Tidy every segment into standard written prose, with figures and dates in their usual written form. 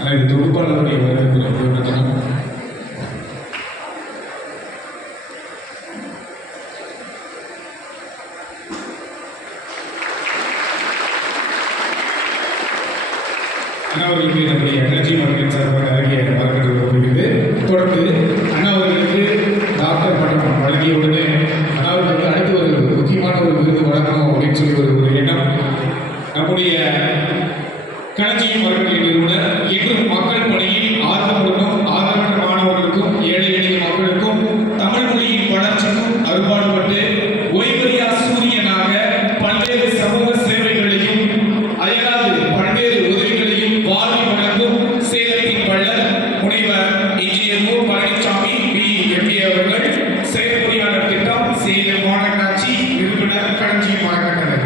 ஆனால் இது தொகுப்பாளருடைய வரவேற்கிறோம். அண்ணா அவர்களுக்கு நம்முடைய எனர்ஜி மார்க்கெட் சார்பாக நிறைய வரவேற்பு வருகிறது. தொடர்ந்து அண்ணா அவர்களுக்கு டாக்டர் பட்டம் வழங்கிய உடனே அண்ணா அவர்களுக்கு அடுத்து ஒரு முக்கியமான ஒரு விருது வழங்கணும் அப்படின்னு சொல்லி ஒரு எண்ணம். நம்முடைய களஞ்சியம் அவர்களின் நிறுவனர் என்றும் மக்கள் பணியில் ஆர்வமுடனும் ஆதரவற்ற மாணவர்களுக்கும் ஏழை எளிய மக்களுக்கும் தமிழ் மொழியின் வளர்ச்சிக்கும் அறுபாடுபட்டு ஓய்வறியா சூரியனாக பல்வேறு சமூக சேவைகளையும் அயராது பல்வேறு உதவிகளையும் வாழ்வி வழங்கும் சேலத்தின் வள்ளல் முனைவர் இன்ஜினியர் மு பழனிசாமி BMA அவர்கள் செயற்பொறியாளர் திட்டம் சேலம் மாநகராட்சி நிறுவனர் களஞ்சியம் அறக்கட்டளை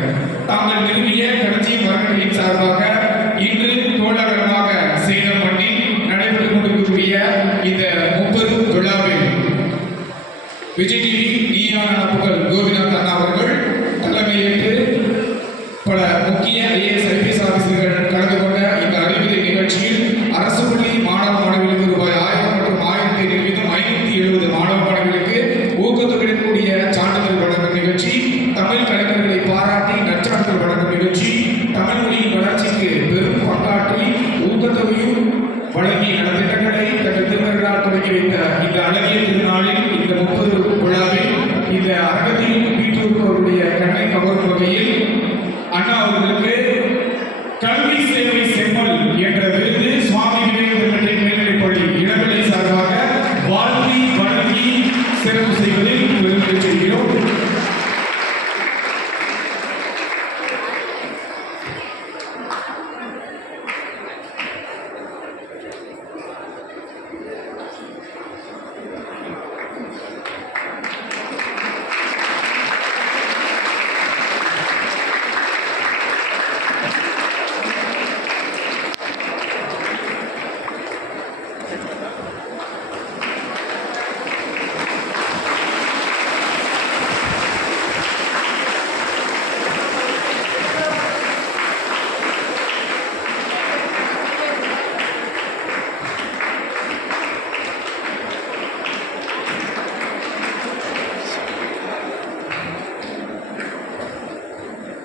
தாங்கள் நிறுவிய களஞ்சியம் அறக்கட்டளையின் சார்பாக இன்று கோலாகலமாக சேலம் மண்ணில் நடைபெற்றுக் கொண்டிருக்கக்கூடிய இந்த 30 விழாவில் விஜய் டிவி நீயான புகழ் கோபிநாத் அண்ணா அவர்கள் தலைமையேற்று பல முக்கிய IAS IPS ஆபீசர்கள் கலந்து கொண்ட இந்த அறிவியல் நிகழ்ச்சியில் அரசு பள்ளி மாணவ மாணவிகளுக்கு ரூபாய் 1000 மற்றும் 1000 நிர்வீதம் 570 மாணவ மாணவிகளுக்கு ஊக்கத்தொகையுடன் கூடிய சான்றிதழ் வழங்கும் நிகழ்ச்சி, தமிழ் கலைஞர்களை பாராட்டி நற்சான்றிதழ் வழங்கும் நிகழ்ச்சி, தமிழ் மொழியின் வளர்ச்சிக்கு பெரும் பங்காற்றி ஊக்கத்தொகையும் வழங்கி நலத்திட்டங்களை தங்கள் திருநர்களால் தொடங்கி வைத்த இந்த அழகிய திருநாளில் இந்த 30 விழாவில் இந்த அரங்கத்தில் வீட்டிற்குரிய கண்ணை கவரும் வகையில் அண்ணா அவர்களுக்கு கல்வி சேவை செம்மல் என்ற விருது சுவாமி விவேகானந்தர் மேல்நிலைப்பள்ளி இளநிலை சார்பாக வாழ்த்தி வழங்கி சிறப்பு செய்வதில் பெருமை செய்கிறோம்.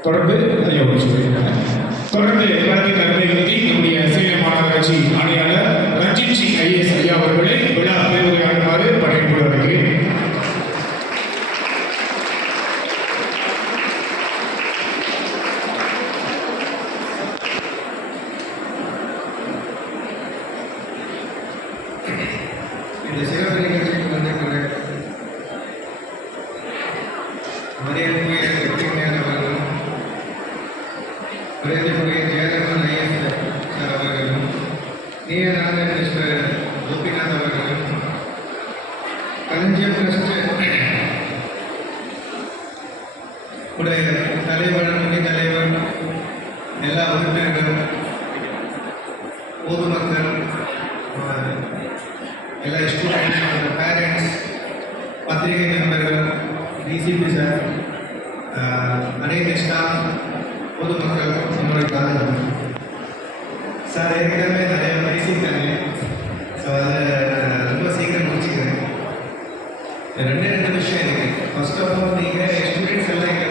தொடர்ந்து களத்தின் நன்மை கருதி நம்முடைய சேலம் மாநகராட்சி ஆணையாளர் ரஞ்சித் சிங் IAS ஐயா அவர்களை விழா பேருரையாடுமாறு பணிபுரிய வருகிறேன். இந்த சிறப்பு நிகழ்ச்சிக்கு வந்திருக்கிற மரியாதைக்குரிய வெற்றிமையான அவர்களும் மரியாதைக்குரிய ஜெயராமன் IAS சார் அவர்களும் நீயனான மிஸ்டர் கோபிநாத் அவர்களும் களஞ்சியம் ட்ரஸ்ட் உடைய தலைவர் துணை தலைவர் எல்லா உறுப்பினர்கள் பொதுமக்கள் எல்லா ஸ்டூடெண்ட்ஸ் பேரண்ட்ஸ் பத்திரிகை நண்பர்கள் DCP சார் அனைத்து ஸ்டாஃப் பொதுமக்கள் நம்மளுடைய காலேஜ் சார் ஏற்கனவே நிறைய பேசியிருக்காங்க. ஸோ அதை ரொம்ப சீக்கிரம் முடிச்சுக்கிறேன். ரெண்டு விஷயம் இருக்குது. ஃபர்ஸ்ட் ஆஃப் ஆல் நீங்கள் ஸ்டூடெண்ட்ஸ் எல்லாம் இங்கே